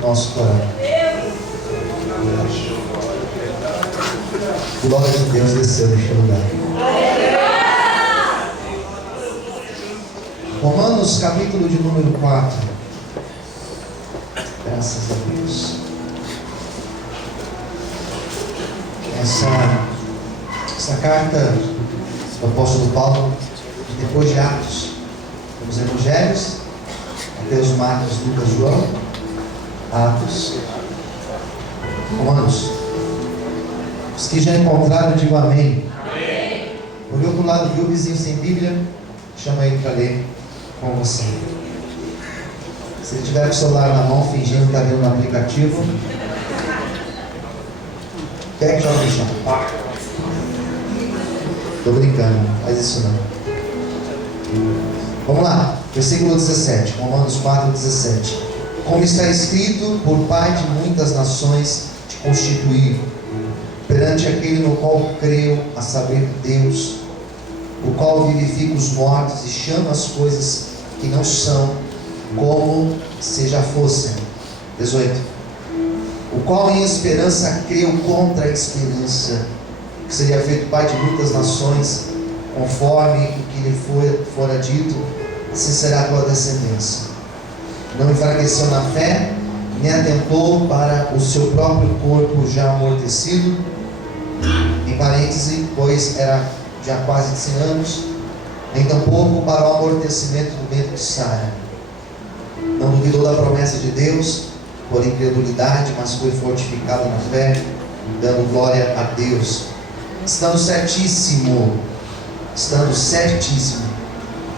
nosso coração. Glória de Deus desceu neste lugar. Romanos capítulo de número 4. Graças a Deus. Essa carta do apóstolo Paulo, depois de Atos, os Evangelhos, Mateus, Marcos, Lucas, João, Atos, Romanos. Os que já encontraram, digam amém. Amém. Olhou para o lado, viu o vizinho sem Bíblia, chama ele para ler com você. Se ele tiver com o celular na mão, fingindo que está vendo no aplicativo, pega e joga no chão. Estou brincando, não faz isso não. Vamos lá, versículo 17, Romanos 4, 17. Como está escrito, por Pai de muitas nações te constituí, perante aquele no qual creu, a saber, Deus, o qual vivifica os mortos e chama as coisas que não são, como se já fossem. 18. O qual em esperança creu contra a esperança, que seria feito Pai de muitas nações, conforme o que lhe fora dito, assim será a tua descendência. Não enfraqueceu na fé, nem atentou para o seu próprio corpo já amortecido, em parêntese, pois era já quase de 100 anos, nem tampouco para o amortecimento do ventre de Sara. Não duvidou da promessa de Deus, por incredulidade, mas foi fortificado na fé, dando glória a Deus, estando certíssimo,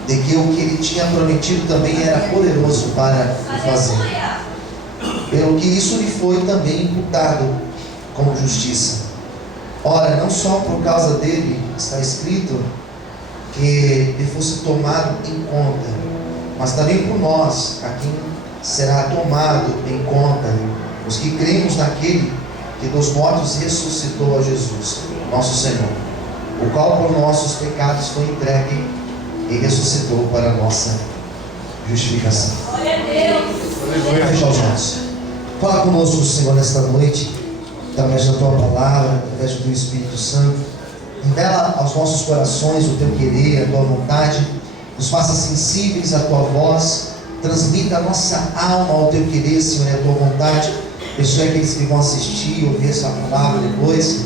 de que o que ele tinha prometido também era poderoso para o fazer. Pelo que isso lhe foi também imputado como justiça. Ora, não só por causa dele está escrito que ele fosse tomado em conta, mas também por nós, a quem será tomado em conta, os que cremos naquele que dos mortos ressuscitou a Jesus, nosso Senhor, o qual por nossos pecados foi entregue e ressuscitou para a nossa justificação. Glória a Deus. Fecha os olhos. Fala conosco, Senhor, nesta noite, através da Tua palavra, através do Teu Espírito Santo. Revela aos nossos corações o Teu querer, a Tua vontade. Nos faça sensíveis à Tua voz. Transmita a nossa alma ao Teu querer, Senhor, e à Tua vontade. Abençoe aqueles que vão assistir, ouvir essa palavra depois,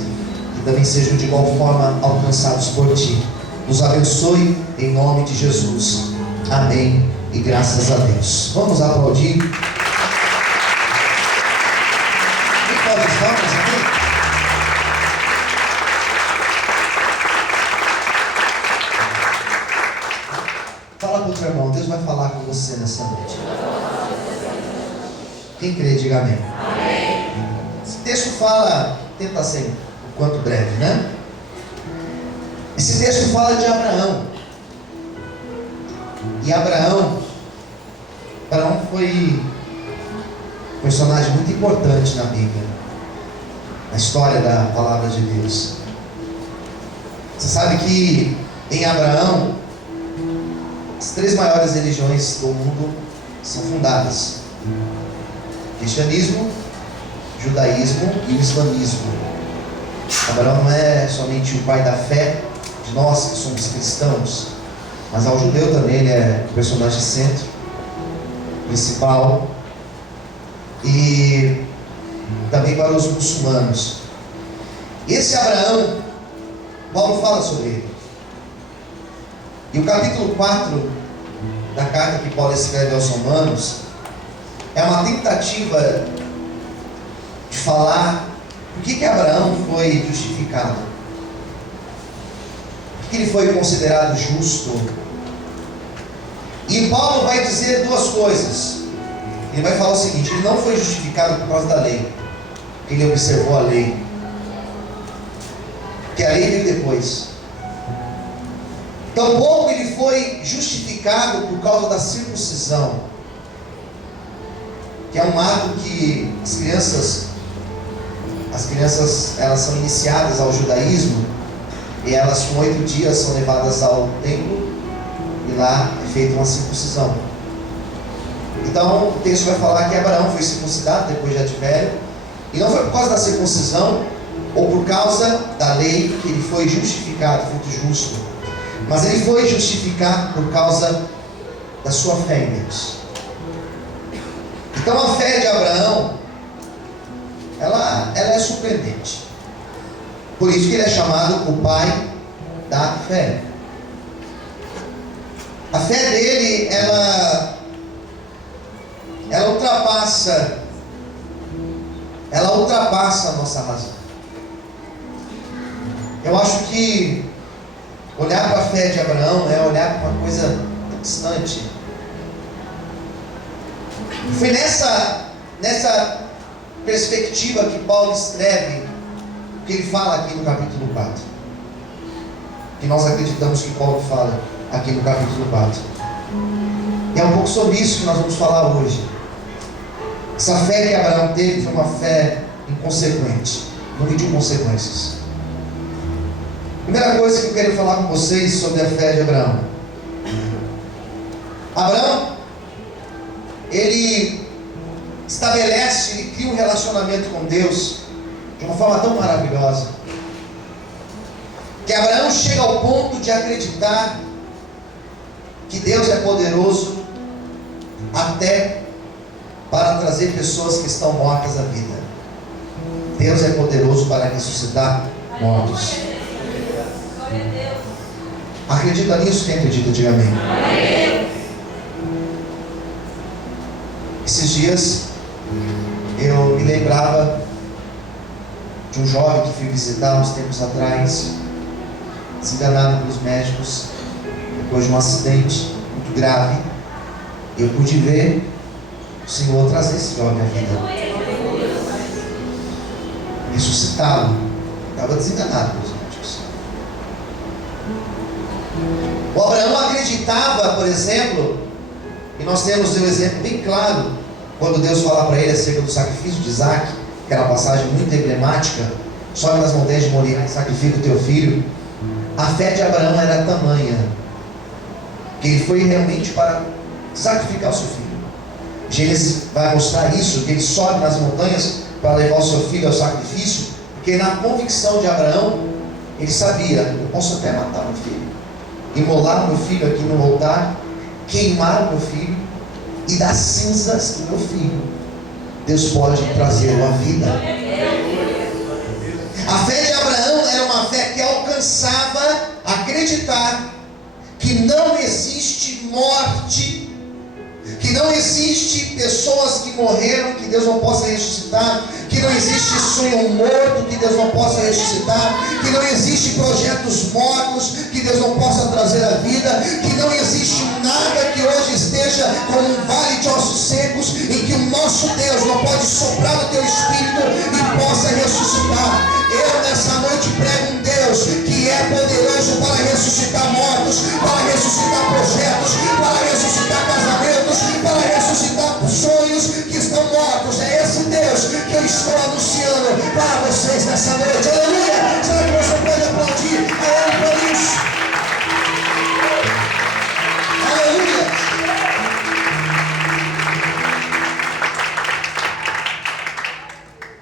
que também sejam de igual forma alcançados por Ti. Nos abençoe em nome de Jesus. Amém. E graças a Deus. Vamos aplaudir. Fala para o teu irmão, Deus vai falar com você nessa noite. Quem crê, diga amém. Amém. Esse texto fala, tenta ser o quanto breve, né? Esse texto fala de Abraão. E Abraão foi um personagem muito importante na Bíblia, na história da palavra de Deus. Você sabe que em Abraão as 3 maiores religiões do mundo são fundadas: cristianismo, judaísmo e o islamismo. Abraão não é somente o pai da fé de nós que somos cristãos, mas ao judeu também ele é o personagem centro, principal, e também para os muçulmanos. Esse Abraão, Paulo fala sobre ele. E o capítulo 4 da carta que Paulo escreve aos Romanos é uma tentativa de falar por que Abraão foi justificado, por que ele foi considerado justo. E Paulo vai dizer 2 coisas. Ele vai falar o seguinte: ele não foi justificado por causa da lei, ele observou a lei, que a lei veio depois. Tampouco ele foi justificado por causa da circuncisão, que é um ato que as crianças elas são iniciadas ao judaísmo, e elas com 8 dias são levadas ao templo, e lá é feita uma circuncisão. Então o texto vai falar que Abraão foi circuncidado depois já de velho, e não foi por causa da circuncisão ou por causa da lei que ele foi justificado, feito justo, mas ele foi justificado por causa da sua fé em Deus. Então a fé de Abraão, ela é surpreendente. Por isso que ele é chamado o pai da fé. A fé dele, ela ultrapassa a nossa razão. Eu acho que olhar para a fé de Abraão é olhar para uma coisa distante. Foi nessa perspectiva que Paulo escreve o que ele fala aqui no capítulo 4. Que nós acreditamos que Paulo fala aqui no capítulo 4. E é um pouco sobre isso que nós vamos falar hoje. Essa fé que Abraão teve foi uma fé inconsequente, não mediu consequências. Primeira coisa que eu quero falar com vocês sobre a fé de Abraão. Abraão, ele estabelece, ele cria um relacionamento com Deus de uma forma tão maravilhosa, que Abraão chega ao ponto de acreditar que Deus é poderoso até para trazer pessoas que estão mortas à vida. Deus é poderoso para ressuscitar mortos. Acredita nisso? Quem acredita, diga amém. Esses dias eu me lembrava de um jovem que fui visitar uns tempos atrás, desenganado pelos médicos depois de um acidente muito grave. Eu pude ver o Senhor trazer esse jovem à vida, ressuscitá-lo. Estava desenganado pelos médicos. O Abraão acreditava, por exemplo, e nós temos um exemplo bem claro, quando Deus fala para ele acerca do sacrifício de Isaac, aquela passagem muito emblemática: sobe nas montanhas de Moriá e sacrifica o teu filho. A fé de Abraão era tamanha que ele foi realmente para sacrificar o seu filho. Gênesis vai mostrar isso, que ele sobe nas montanhas para levar o seu filho ao sacrifício, porque na convicção de Abraão, ele sabia: eu posso até matar meu filho, imolar meu filho aqui no altar, queimar meu filho, e das cinzas do meu filho Deus pode trazê-lo à vida. A fé de Abraão era uma fé que alcançava acreditar que não existe morte, que não existe pessoas que morreram que Deus não possa ressuscitar, que não existe sonho morto que Deus não possa ressuscitar, que não existe projetos mortos que Deus não possa trazer à vida, que não existe nada que hoje esteja como um vale de ossos secos, em que o nosso Deus não pode soprar no teu espírito e possa ressuscitar. Eu nessa noite prego um Deus que é poderoso para ressuscitar mortos, para ressuscitar projetos, para ressuscitar casamentos, para ressuscitar sonhos que estão mortos. É esse Deus que eu estou anunciando para vocês nessa noite. Aleluia! Será que você pode aplaudir a Ele por isso? Aleluia!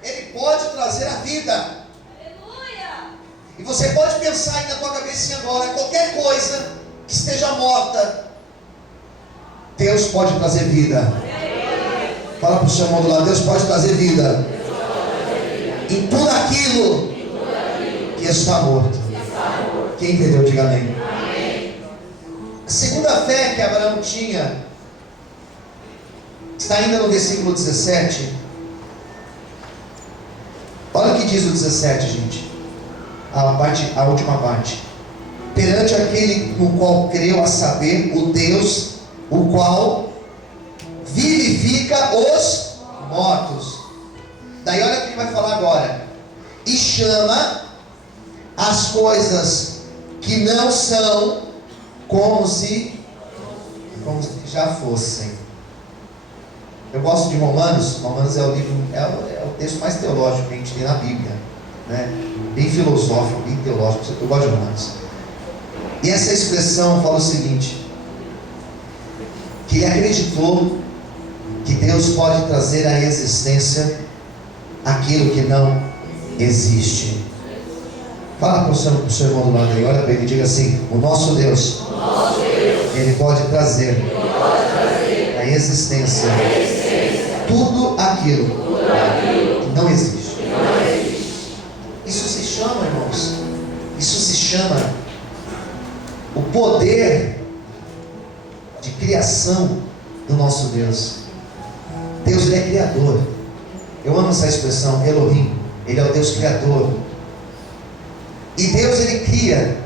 Ele pode trazer a vida. E você pode pensar aí na tua cabecinha agora: qualquer coisa que esteja morta, Deus pode trazer vida. Fala para o seu irmão do lado: Deus pode trazer vida em tudo aquilo que está morto. Quem entendeu, diga amém. A segunda fé que Abraão tinha está ainda no versículo 17. Olha o que diz o 17, gente. A última parte: perante aquele no qual creu, a saber, o Deus o qual vivifica os mortos. Daí olha o que ele vai falar agora: e chama as coisas que não são como se já fossem. Eu gosto de Romanos. Romanos é o livro, é o texto mais teológico que a gente tem na Bíblia, né? Bem filosófico, bem teológico. Eu gosto de Romanos. E essa expressão fala o seguinte: que ele acreditou que Deus pode trazer à existência aquilo que não existe. Fala para o seu irmão do lado aí, olha para ele e diga assim: o nosso Deus, Ele pode trazer à existência tudo aquilo que não existe. Isso se chama, irmãos, isso se chama o poder de criação do nosso Deus. Deus, Ele é criador. Eu amo essa expressão, Elohim. Ele é o Deus criador. E Deus, Ele cria.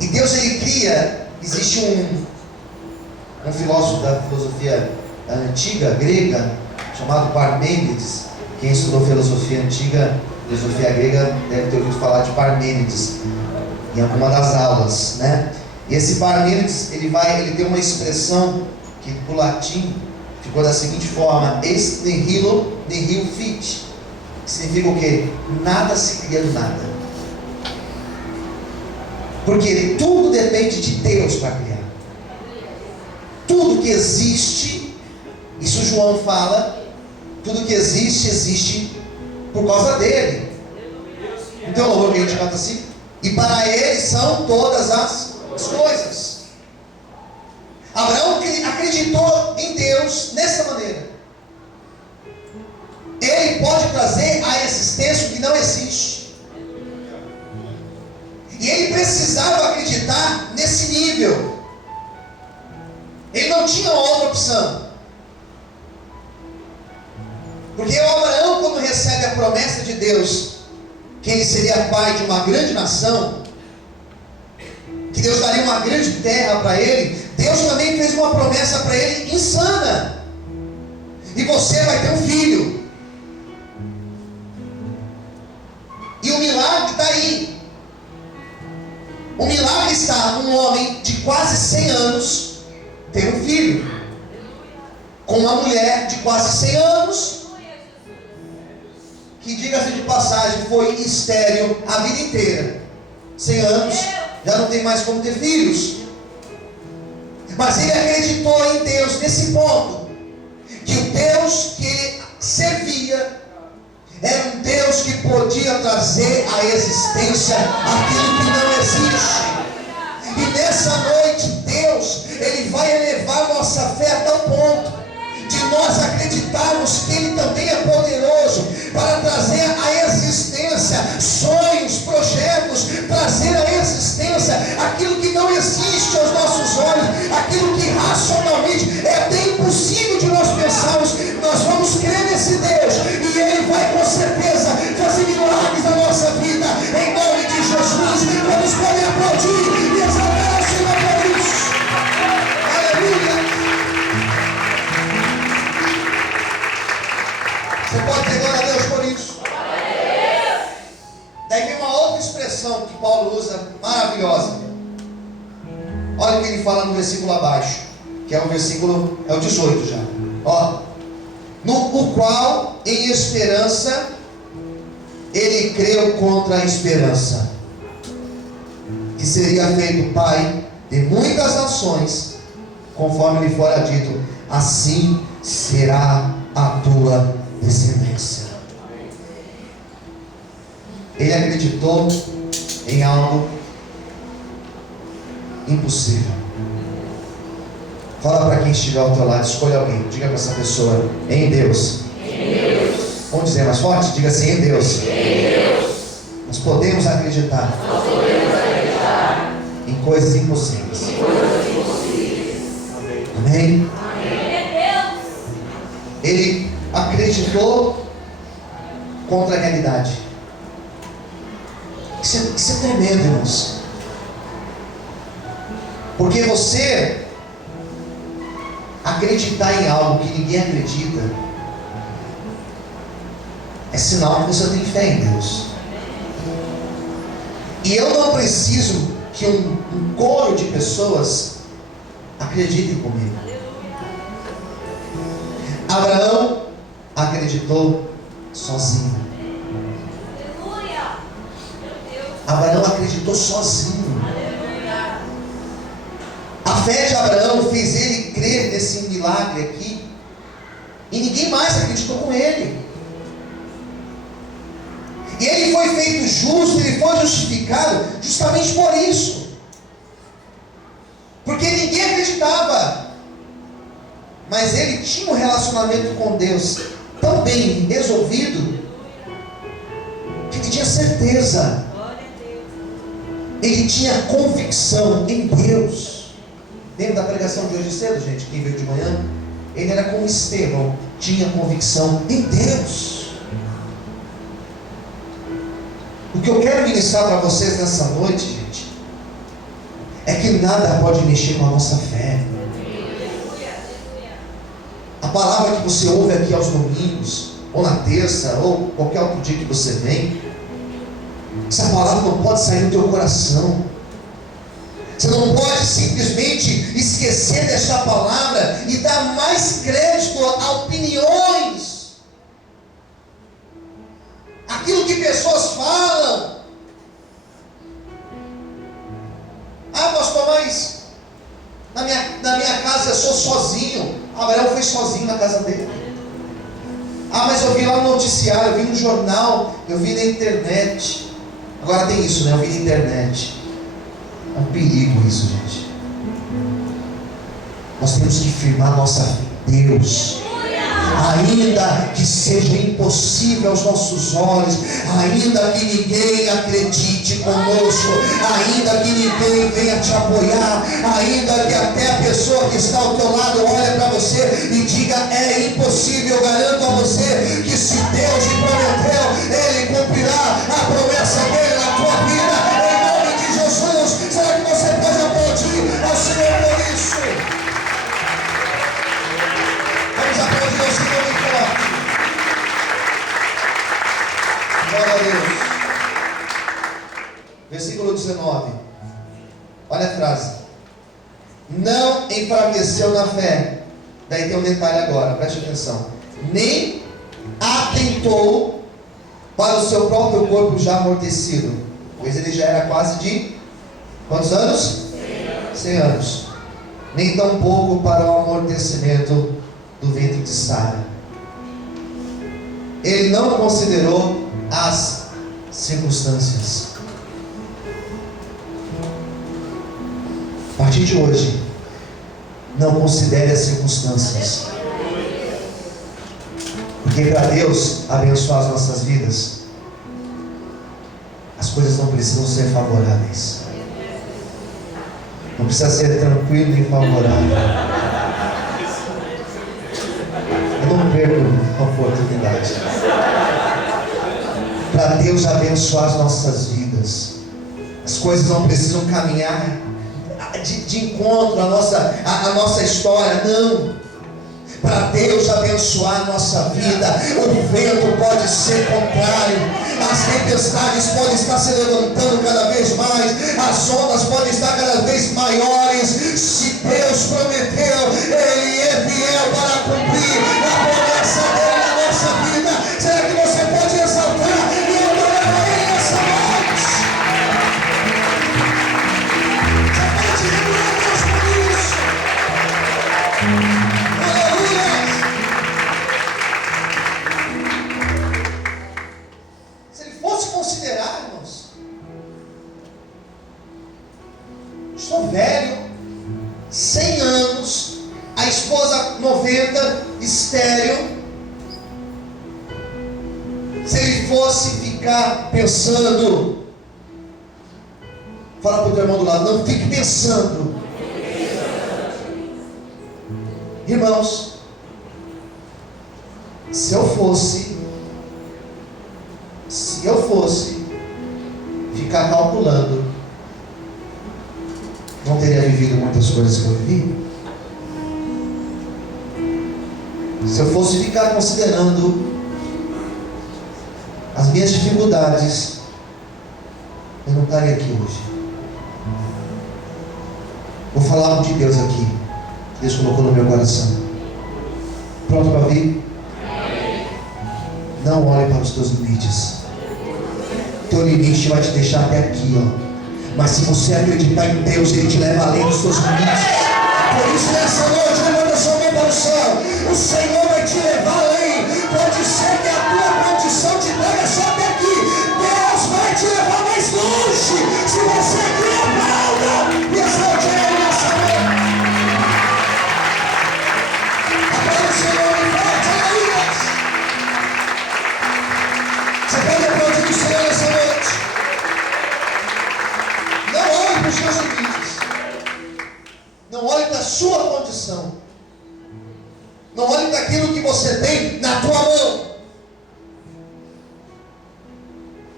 E Deus, Ele cria. Existe um filósofo da filosofia antiga, grega, chamado Parmênides. Quem estudou filosofia antiga, filosofia grega, deve ter ouvido falar de Parmênides em alguma das aulas, né? E esse Parmênides, ele tem uma expressão que por latim ficou da seguinte forma: ex nihilo nihil fit. Significa o quê? Nada se cria do nada. Porque tudo depende de Deus para criar. Tudo que existe, isso João fala, tudo que existe, existe por causa dele. Então o louvor que a gente canta assim: e para ele são todas as coisas. Abraão acreditou em Deus nessa maneira. Ele pode trazer à existência o que não existe. E ele precisava acreditar nesse nível. Ele não tinha outra opção. Porque o Abraão, quando recebe a promessa de Deus, que ele seria pai de uma grande nação, que Deus daria uma grande terra para ele, Deus também fez uma promessa para ele insana: e você vai ter um filho. E o milagre está aí. O milagre está num homem de quase 100 anos ter um filho, com uma mulher de quase 100 anos, que, diga-se de passagem, foi estéril a vida inteira. 100 anos, já não tem mais como ter filhos. Mas ele acreditou em Deus nesse ponto, que o Deus que ele servia era um Deus que podia trazer à existência aquilo que não existe. E nessa noite, Deus, Ele vai elevar nossa fé a tal ponto de nós acreditarmos que Ele também é poderoso para trazer à existência sonhos, projetos, trazer à existência aquilo que não existe aos nossos olhos, aquilo que racionalmente é até impossível de nós pensarmos. Nós vamos crer nesse Deus e Ele vai com certeza fazer milagres na nossa vida, em nome de Jesus. Vamos poder aplaudir e exaltar o Senhor por isso. Aleluia. Você pode ter glória a Deus por isso. Daí vem uma outra expressão que Paulo usa, maravilhosa. Olha o que ele fala no versículo abaixo, que é o versículo, é o 18 já. Ó, no qual em esperança ele creu contra a esperança, que seria feito pai de muitas nações, conforme lhe fora dito: assim será a tua descendência. Ele acreditou em algo impossível. Fala para quem estiver ao teu lado, escolha alguém, diga para essa pessoa: em Deus. Em Deus. Vamos dizer mais forte? Diga assim: em Deus. Em Deus. Nós podemos acreditar. Nós podemos acreditar Em coisas impossíveis. em coisas impossíveis. Amém? Amém. Ele acreditou contra a realidade. Isso é tremendo, irmãos. Porque você acreditar em algo que ninguém acredita é sinal que você tem fé em Deus. E eu não preciso que um coro de pessoas acreditem comigo. Abraão acreditou sozinho. Abraão acreditou sozinho. A fé de Abraão fez ele crer nesse milagre aqui, E ninguém mais acreditou com ele. E ele foi feito justo, ele foi justificado justamente por isso. Porque ninguém acreditava. Mas ele tinha um relacionamento com Deus tão bem resolvido que ele tinha certeza. Ele tinha convicção em Deus. Lembra da pregação de hoje cedo, gente? Quem veio de manhã? Ele era como Estevão, tinha convicção em Deus. O que eu quero ministrar para vocês nessa noite, gente, é que nada pode mexer com a nossa fé. A palavra que você ouve aqui aos domingos, ou na terça, ou qualquer outro dia que você vem, essa palavra não pode sair do teu coração. Você não pode simplesmente esquecer desta palavra e dar mais crédito a opiniões, aquilo que pessoas falam. Ah, pastor, mas na minha casa eu sou sozinho. Abraão foi sozinho na casa dele. Ah, mas eu vi lá no noticiário, eu vi no jornal, eu vi na internet. Agora tem isso, né? Eu vi na internet. É um perigo isso, gente. Nós temos que firmar nossa fé em Deus. Ainda que seja impossível aos nossos olhos, ainda que ninguém acredite conosco, ainda que ninguém venha te apoiar, ainda que até a pessoa que está ao teu lado olhe para você e diga: é impossível, eu garanto a você que se Deus te prometeu, Ele cumprirá a promessa dele na tua vida, em nome de Jesus. Será que você pode aplaudir ao Senhor por isso? Vamos aplaudir ao Senhor muito forte. Glória a Deus. Versículo 19. Olha a frase. Não enfraqueceu na fé. Daí tem um detalhe agora, preste atenção. Nem atentou para o seu próprio corpo já amortecido, pois ele já era quase de quantos anos? 100 anos. Nem tampouco para o amortecimento do ventre de Sara. Ele não considerou as circunstâncias. A partir de hoje, não considere as circunstâncias. Porque para Deus abençoar as nossas vidas, as coisas não precisam ser favoráveis. Não precisa ser tranquilo e favorável. Eu não perco a oportunidade. Para Deus abençoar as nossas vidas, as coisas não precisam caminhar de encontro à nossa história, não. Para Deus abençoar a nossa vida, o vento pode ser contrário, as tempestades podem estar se levantando cada vez mais, as ondas podem estar cada vez maiores. Se Deus prometeu, Ele é fiel para cumprir a promessa dele na nossa vida. Será que você pode exaltar e adorar a Ele nessa noite? Você pode revelar a Deus por isso? Aleluia! Se ele fosse considerar, irmãos, estou velho, 100 anos, a esposa 90, estéril. Se ele fosse ficar pensando, fala para o teu irmão do lado, não fique pensando. Irmãos, se eu fosse ficar calculando, não teria vivido muitas coisas que eu vivi. Se eu fosse ficar considerando as minhas dificuldades, eu não estaria aqui hoje. Vou falar algo de Deus aqui. Deus colocou no meu coração. Pronto para ouvir? Não olhe para os teus limites. Teu limite vai te deixar até aqui, ó. Mas se você acreditar em Deus, Ele te leva além dos teus limites. Por isso, nessa noite, levanta sua mão para o céu. O Senhor vai te levar Não olhe para aquilo que você tem na tua mão.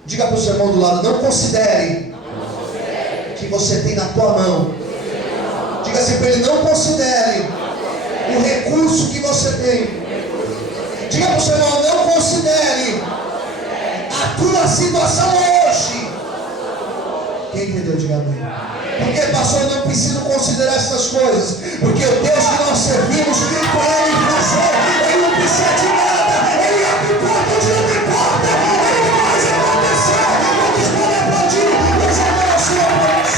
Diga para o seu irmão do lado: não considere que você tem na tua mão. Diga assim para ele: não considere o recurso que você tem. Diga para o seu irmão: não considere a tua situação hoje. Quem entendeu? Diga amém. Porque, pastor, eu não preciso considerar essas coisas, porque o Deus que nós servimos, para Ele fazer, Ele não precisa de nada. Ele abre porta onde não tem porta. Ele faz acontecer. Quantos podem aplaudir? Deus é nosso, irmãos.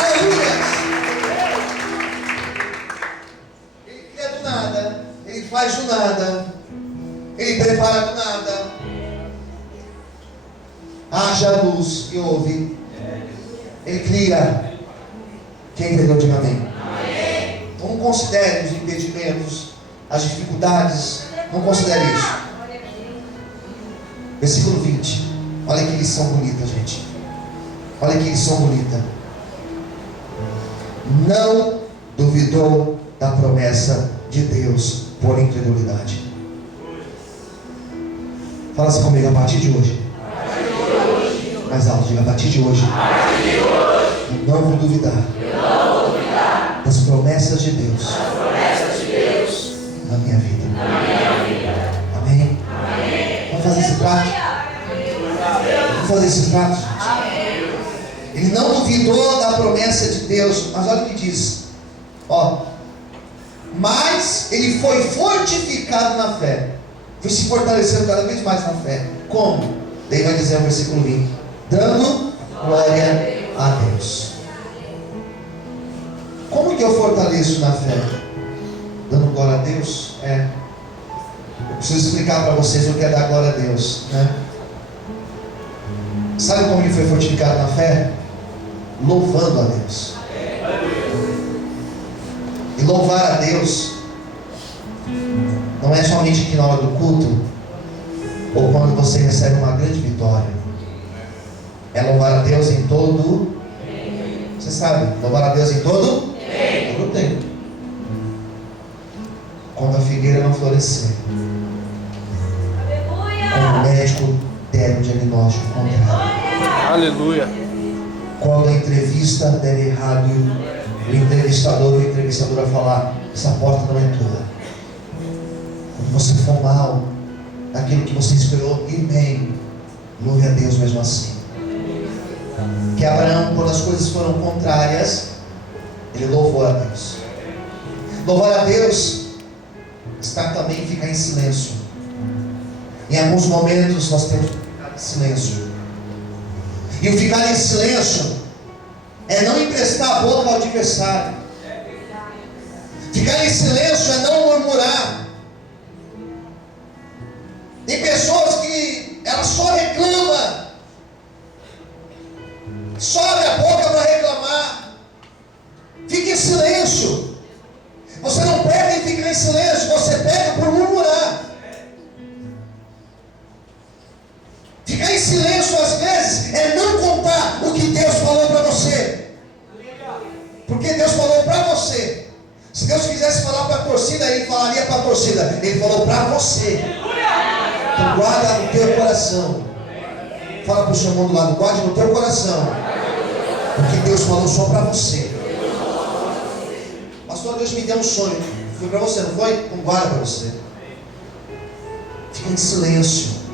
Aleluia. Ele cria do nada, Ele faz do nada, Ele prepara do nada. Haja luz e ouve. Ele cria. Quem entendeu? Diga amém. Então não considere os impedimentos, as dificuldades. Não considere isso. Versículo 20. Olha que lição bonita, gente. Olha que lição bonita. Não duvidou da promessa de Deus por incredulidade. Fala assim comigo: a partir de hoje. Mais alto, diga: a partir de hoje. Eu não vou duvidar das promessas de Deus na minha vida. Amém? Vamos fazer esse trato? Vamos fazer esse trato, gente? Ele não duvidou da promessa de Deus, mas olha o que diz. Mas ele foi fortificado na fé. Foi se fortalecendo cada vez mais na fé. Como? Daí vai dizer o versículo 20: dando glória a Deus. Como que eu fortaleço na fé? Dando glória a Deus? Eu preciso explicar para vocês o que é dar glória a Deus, né? Sabe como ele foi fortificado na fé? Louvando a Deus. E louvar a Deus não é somente aqui na hora do culto, ou quando você recebe uma grande vitória. É louvar a Deus em todo. Você sabe, louvar a Deus em todo o tempo. Quando a figueira não florescer, quando o médico der o diagnóstico contrário, aleluia. Quando a entrevista der errado e o entrevistador ou a entrevistadora falar: essa porta não é tua. Quando você for mal naquilo que você esperou ir bem, louve a Deus mesmo assim. Que Abraão, quando as coisas foram contrárias, ele louvou a Deus. Louvar a Deus está também em ficar em silêncio. Em alguns momentos nós temos que ficar em silêncio. E o ficar em silêncio é não emprestar a boca ao adversário. Ficar em silêncio é não murmurar. Tem pessoas que elas só reclamam, só abre a boca para reclamar. Fique em silêncio. Você não perde em ficar em silêncio, você perde por murmurar. Ficar em silêncio às vezes é não contar o que Deus falou para você. Porque Deus falou para você. Se Deus quisesse falar para a torcida, Ele falaria para a torcida. Ele falou para você. Então guarda no teu coração. Fala para o seu irmão do lado: guarde no teu coração o que Deus falou só para você. Pastor, Deus me deu um sonho. Foi para você, não foi? Então guarda para você. Fica em silêncio.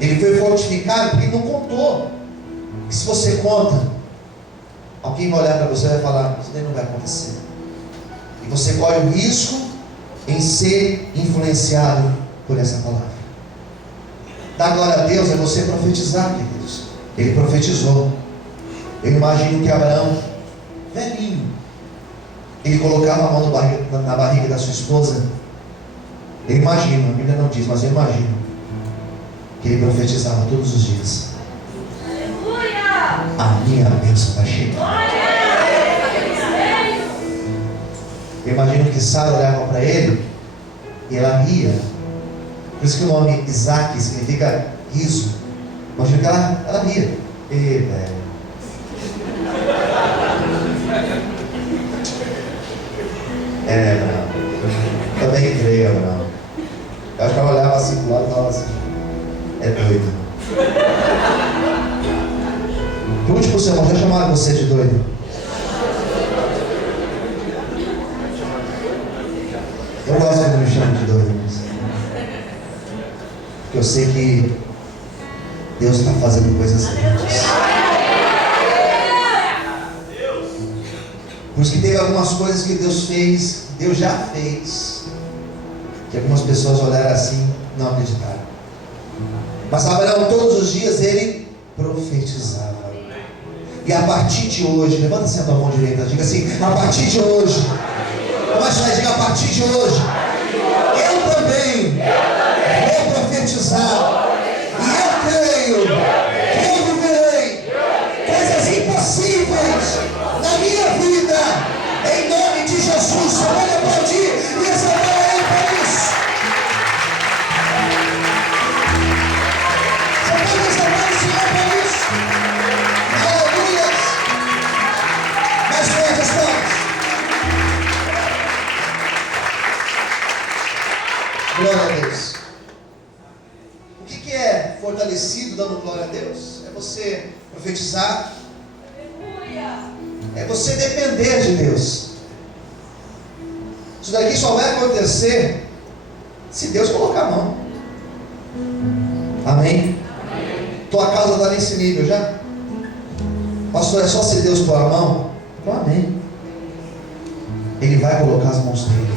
Ele foi fortificado porque ele não contou. E se você conta, alguém vai olhar para você e vai falar: isso daí não vai acontecer. E você corre o risco em ser influenciado por essa palavra. Dar glória a Deus é você profetizar, queridos. Ele profetizou. Eu imagino que Abraão, velhinho, ele colocava a mão na barriga da sua esposa. Eu imagino, a Bíblia não diz, mas eu imagino que ele profetizava todos os dias: aleluia! A minha bênção está chegando. Eu imagino que Sara olhava para ele e ela ria. Por isso que o nome Isaac significa riso. Imagino que ela ria. Velho. chamaram você de doido? Eu gosto quando me chamam de doido. Porque eu sei que Deus está fazendo coisas grandes. Por isso que teve algumas coisas que Deus fez, Deus já fez, que algumas pessoas olharam assim e não acreditaram. Mas Abraão todos os dias ele profetizava. E a partir de hoje, levanta assim a tua mão direita, diga assim, a partir de hoje. Mas vai diga a partir de hoje. Eu também vou profetizar. E eu creio que eu viverei coisas impossíveis na minha vida. Em nome de Jesus. Você pode aplaudir e exaltar Ele por isso. Você pode exaltar o Senhor por isso. Aleluia. Mais forte as palmas. Glória a Deus. O que é fortalecido dando glória a Deus? É você profetizar. É você depender de Deus. Isso daqui só vai acontecer se Deus colocar a mão. Amém? Tua casa está nesse nível já? Pastor, é só se Deus pôr a mão? Então, amém. Ele vai colocar as mãos dele.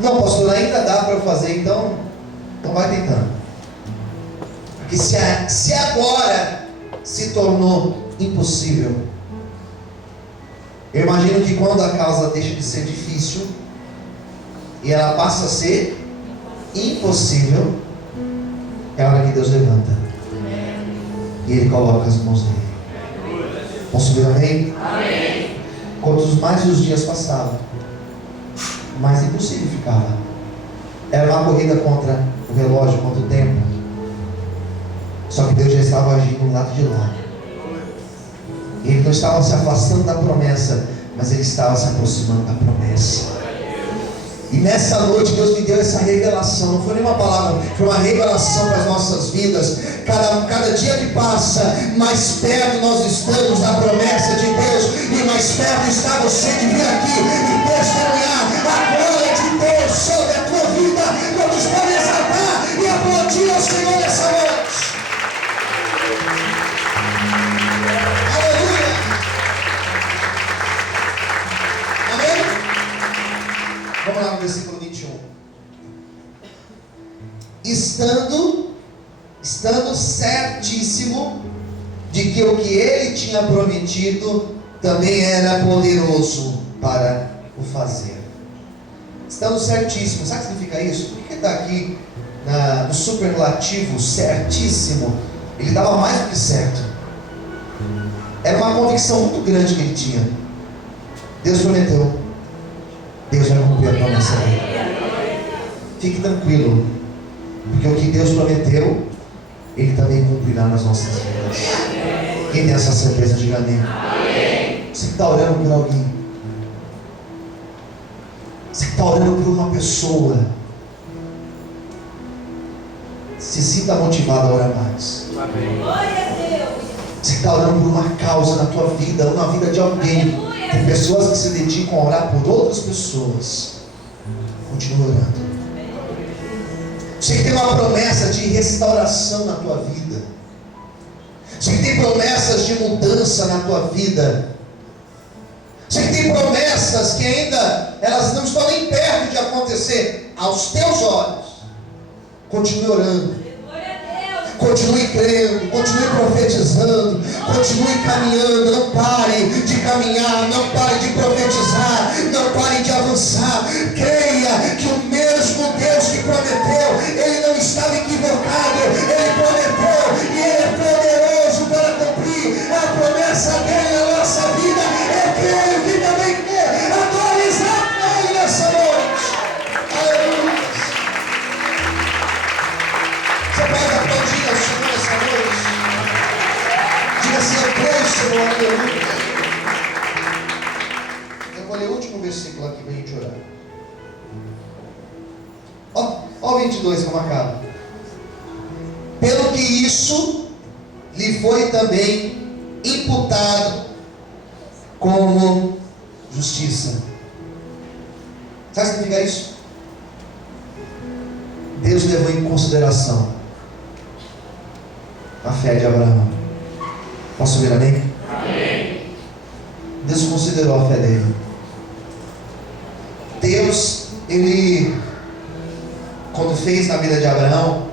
Não, pastor, ainda dá para eu fazer, então vai tentando. Porque se agora se tornou impossível, eu imagino que quando a causa deixa de ser difícil e ela passa a ser impossível, é a hora que Deus levanta e Ele coloca as mãos dele. Posso subir, amém? Amém. Quantos mais os dias passavam, mais impossível ficava. Era uma corrida contra o relógio, contra o tempo. Só que Deus já estava agindo do lado de lá. Ele não estava se afastando da promessa, mas Ele estava se aproximando da promessa. E nessa noite Deus me deu essa revelação. Não foi nenhuma palavra, foi uma revelação para as nossas vidas. Cada dia que passa, mais perto nós estamos da promessa de Deus. E mais perto está você de vir aqui e testemunhar a glória de Deus sobre a tua vida. Vamos poder exaltar e aplaudir ao Senhor nessa noite. Aleluia. Amém? Vamos lá no versículo 21. Estando certíssimo de que o que ele tinha prometido também era poderoso para o fazer. Estando certíssimo, sabe o que significa isso? Por que está aqui no superlativo certíssimo? Ele dava mais do que certo. Era uma convicção muito grande que ele tinha. Deus prometeu, Deus vai cumprir a promessa dele. Fique tranquilo, porque o que Deus prometeu, Ele também cumprirá nas nossas vidas. Quem tem essa certeza, diga amém. Você que está orando por alguém, você que está orando por uma pessoa, se sinta motivado a orar mais. Você que está orando por uma causa na tua vida, ou na vida de alguém. Tem pessoas que se dedicam a orar por outras pessoas. Continue orando. Você que tem uma promessa de restauração na tua vida. Você que tem promessas de mudança na tua vida. Você que tem promessas que ainda elas não estão nem perto de acontecer aos teus olhos. Continue orando. Continue crendo, continue profetizando, continue caminhando, não pare de caminhar, não pare de profetizar, não pare de avançar. Creia que o mesmo Deus que prometeu, Ele não estava equivocado, Ele prometeu e Ele é poderoso para cumprir a promessa dEle na nossa vida. Eu creio que também quer adorar Ele nessa noite. Aleluia. Você pode aplaudir ao Senhor essa noite? Diga assim, eu creio, Senhor, aleluia. Eu vou ler o último versículo aqui para a gente orar. Ó o 22 como acaba. Pelo que isso lhe foi também imputado como justiça. Sabe o que significa isso? Deus levou em consideração a fé de Abraão. Posso ouvir amém? Amém. Deus considerou a fé dele. Deus, Ele, quando fez na vida de Abraão,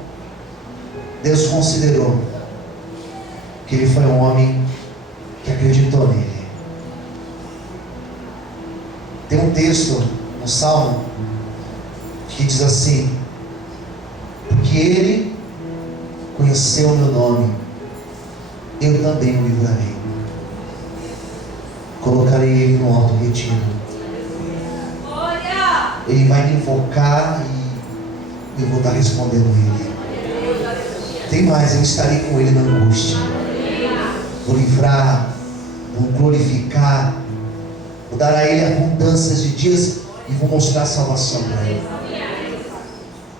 Deus considerou que ele foi um homem que acreditou nele. Tem um texto no Salmo que diz assim: porque ele conheceu o meu nome, eu também o livrarei. Colocarei ele no alto retiro. Ele vai me invocar e eu vou estar respondendo ele. Tem mais, eu estarei com ele na angústia. Vou livrar, vou glorificar, vou dar a ele abundâncias de dias e vou mostrar a salvação para ele.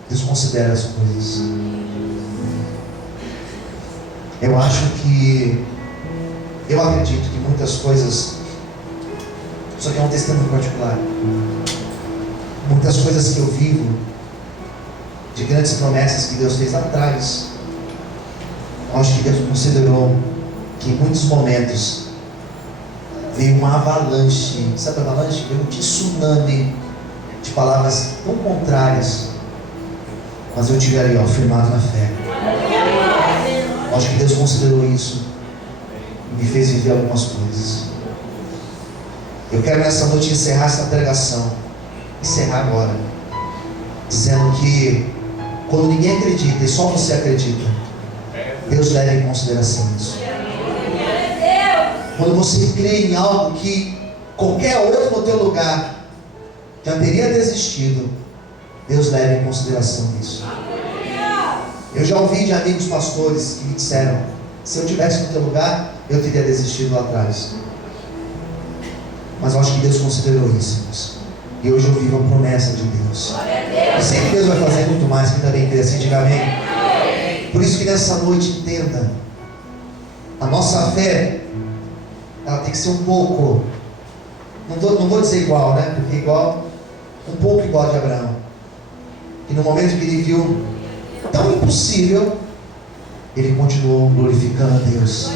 Deus considera as coisas. Eu acredito que muitas coisas, isso aqui é um testemunho particular, muitas coisas que eu vivo, de grandes promessas que Deus fez lá atrás, eu acho que Deus considerou que em muitos momentos veio uma avalanche. Sabe a avalanche? Veio um tsunami de palavras tão contrárias, mas eu tive ali, firmado na fé. Eu acho que Deus considerou isso e me fez viver algumas coisas. Eu quero nessa noite encerrar essa pregação, encerrar agora, dizendo que quando ninguém acredita e só você acredita, Deus leva em consideração isso. Quando você crê em algo que qualquer outro no teu lugar já teria desistido, Deus leva em consideração isso. Eu já ouvi de amigos pastores que me disseram: se eu estivesse no teu lugar, eu teria desistido lá atrás. Mas eu acho que Deus considerou isso. E hoje eu vivo a promessa de Deus. Eu sei que Deus vai fazer muito mais, que também crê assim, diga amém. Por isso que nessa noite entenda, a nossa fé, ela tem que ser um pouco, não vou dizer igual, né? Porque igual, um pouco igual de Abraão. E no momento que ele viu tão impossível, ele continuou glorificando a Deus,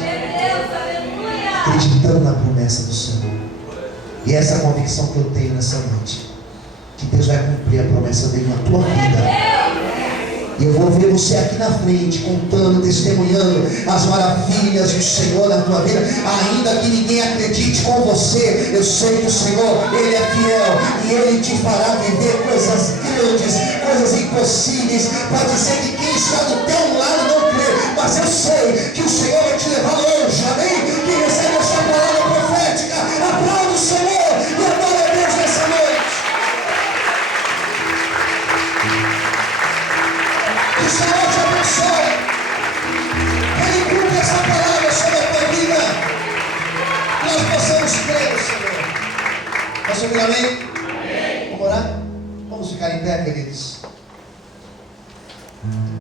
acreditando na promessa do Senhor. E essa é a convicção que eu tenho nessa noite, que Deus vai cumprir a promessa dele na tua vida. E eu vou ver você aqui na frente, contando, testemunhando as maravilhas do Senhor na tua vida. Ainda que ninguém acredite com você, eu sei que o Senhor, Ele é fiel, e Ele te fará viver coisas grandes, coisas impossíveis. Pode ser que quem está do teu lado não crê, mas eu sei que o Senhor vai te levar longe, amém? Quem recebe essa palavra profética, aplaude o Senhor e adora a Deus nessa noite. Que o Senhor te abençoe. Ele cumpre essa palavra sobre a tua vida. Que nós possamos crer no Senhor. Posso ouvir amém? Amém. Vamos orar? Vamos ficar em pé, queridos.